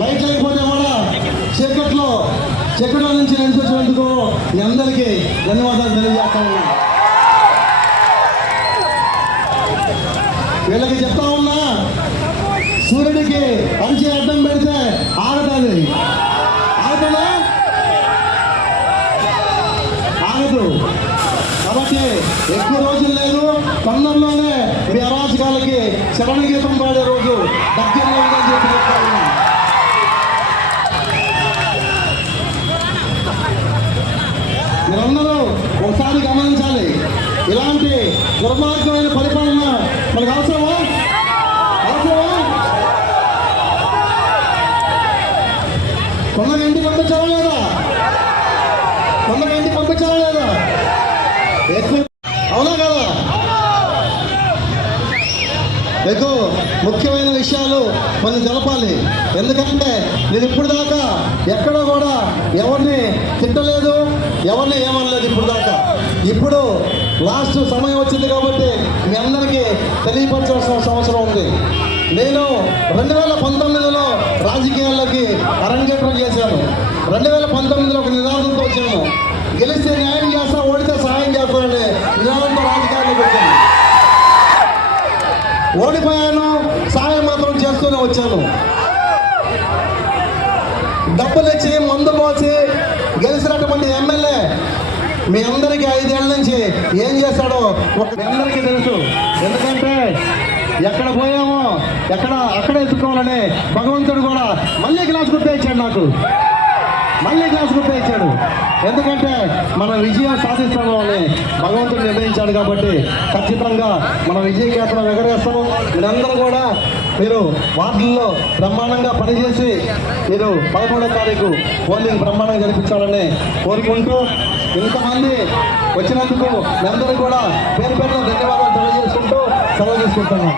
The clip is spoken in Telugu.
లైట్ అయిపోతే కూడా చీకట్లో చీకట్లో నుంచి నడిపించినందుకు మీ అందరికీ ధన్యవాదాలు తెలియజేస్తా ఉన్నా. వీళ్ళకి చెప్తా ఉన్నా సూర్యుడికి మంచి అడ్డం పెడితే ఆగటది ఆగటదా ఆగదు. కాబట్టి ఎక్కువ రోజులు లేదు తొందరలోనే మీ అరాజకాలకి శరణ గీతం పాడారు. మీరందరూ ఒకసారి గమనించాలి. ఇలాంటి దుర్మార్గమైన పరిపాలన మనకు అవసరమా? అవసరమా? కొందరు ఇంటికి పంపించాలా లేదా కొందరు ఇంటికి పంపించాలా లేదా అవునా కదా? ఎక్కువ ముఖ్యమైన విషయాలు మనం తెలపాలి. ఎందుకంటే నేను ఇప్పుడు దాకా ఎక్కడ కూడా ఎవరిని తిట్టలేదు ఎవరిని ఏమనలేదు ఇప్పుడు దాకా. ఇప్పుడు లాస్ట్ సమయం వచ్చింది కాబట్టి మీ అందరికీ తెలియపరచాల్సిన అవసరం ఉంది. నేను రెండు వేల పంతొమ్మిదిలో రాజకీయాల్లోకి అరంగేట్రం చేశాను. రెండు వేల పంతొమ్మిదిలో ఒక నినాదంతో వచ్చాను. గెలిస్తే న్యాయం చేస్తా ఓడితే సహాయం చేస్తానని నినాదంతో రాజకీయాల్లో పెట్టాను. ఓడిపోయాను సహాయం మాత్రం చేస్తూనే వచ్చాను. డబ్బులు ఇచ్చి మందు పోసి గెలిచినటువంటి ఎమ్మెల్యే మీ అందరికీ ఐదేళ్ళ నుంచి ఏం చేస్తాడో ఒక అందరికీ తెలుసు. ఎందుకంటే ఎక్కడ పోయామో ఎక్కడ అక్కడ ఎత్తుకోవాలని భగవంతుడు కూడా మళ్ళీ గ్లాస్ గుర్తు ఇచ్చాడు నాకు. మళ్ళీ గ్లాస్ గుర్తించాడు ఇచ్చాడు ఎందుకంటే మన విజయం సాధిస్తాము అని భగవంతుడు నిర్ణయించాడు కాబట్టి ఖచ్చితంగా మన విజయ కేతనం ఎగరేస్తాము మీరందరూ కూడా మీరు వార్డుల్లో బ్రహ్మాండంగా పనిచేసి మీరు పదకొండో తారీఖు పోలింగ్ బ్రహ్మాండంగా జరిపించాలని కోరుకుంటూ ఇంతమంది వచ్చినందుకు మీ అందరూ కూడా పేరు పేరున ధన్యవాదాలు తెలియజేసుకుంటూ సెలవు తీసుకుంటున్నాం.